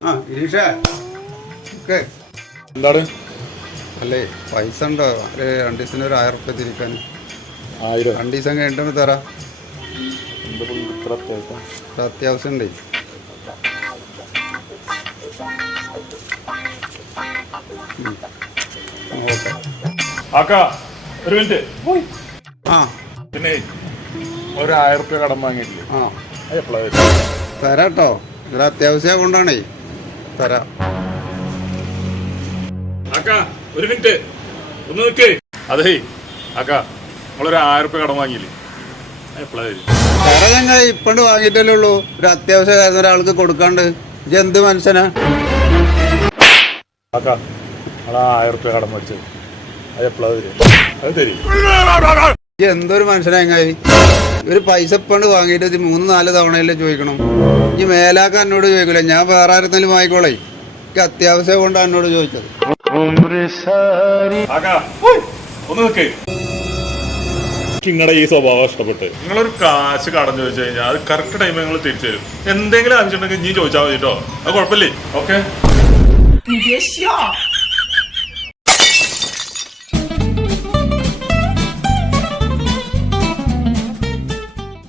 ആ ഗിരീഷ ഓക്കെ എന്താണ്? അല്ലേ പൈസ ഉണ്ടോ? ഒരു രണ്ട് ദിവസത്തിന് ഒരു ആയിരം റുപ്യ തിരിക്കാൻ. ആയിരം. രണ്ട് ദിവസം കഴിഞ്ഞിട്ട് തരാം. അത്യാവശ്യം. ഉണ്ടേ. ഒരു മിനിറ്റ്. ആ. പിന്നെ ഒരു ആയിരം റുപ്യ കടം വാങ്ങിയിട്ടില്ലേ? ആ. തരാട്ടോ ഒരു അത്യാവശ്യം കൊണ്ടാണേ തരാം. ഒരു മിനിറ്റ്. ഒന്ന് നിൽക്കേ അതേ അക്ക നമ്മളൊരു ആയിരം റുപ്യ കടം വാങ്ങിയില്ലേ? ഞങ്ങൾ ഇപ്പണ്ട് വാങ്ങിയിട്ടല്ലേ ഉള്ളൂ. ഒരു അത്യാവശ്യ കാര്യം ഒരാൾക്ക് കൊടുക്കാണ്ട്. ഇത് എന്ത് മനുഷ്യനാ? അക്ക നമ്മൾ ആ ആയിരം റുപ്യ കടം മേടിച്ചത് അത് എപ്പോഴാ വരും അത് തരും. ഇത് എന്തൊരു മനുഷ്യനാ ഒരു പൈസ പണ്ട് വാങ്ങിയിട്ട് മൂന്ന് നാല് തവണയല്ലേ ചോദിക്കണം. ഇനി മേലാക്ക എന്നോട് ചോദിക്കില്ല ഞാൻ വേറെ ആരെന്നാലും വാങ്ങിക്കോളെ. എനിക്ക് അത്യാവശ്യം കൊണ്ടാണ് എന്നോട് ചോദിച്ചത്. നിങ്ങളുടെ ഈ സ്വഭാവം ഇഷ്ടപ്പെട്ട്. നിങ്ങളൊരു കാശ് കടം ചോദിച്ചു കഴിഞ്ഞാൽ അത് കറക്റ്റ് ടൈമിൽ നിങ്ങൾ തിരിച്ചു തരും. എന്തെങ്കിലും ആവശ്യമുണ്ടെങ്കിൽ നീ ചോദിച്ചാൽ മതി കേട്ടോ അത് കുഴപ്പമില്ലേ? ഓക്കെ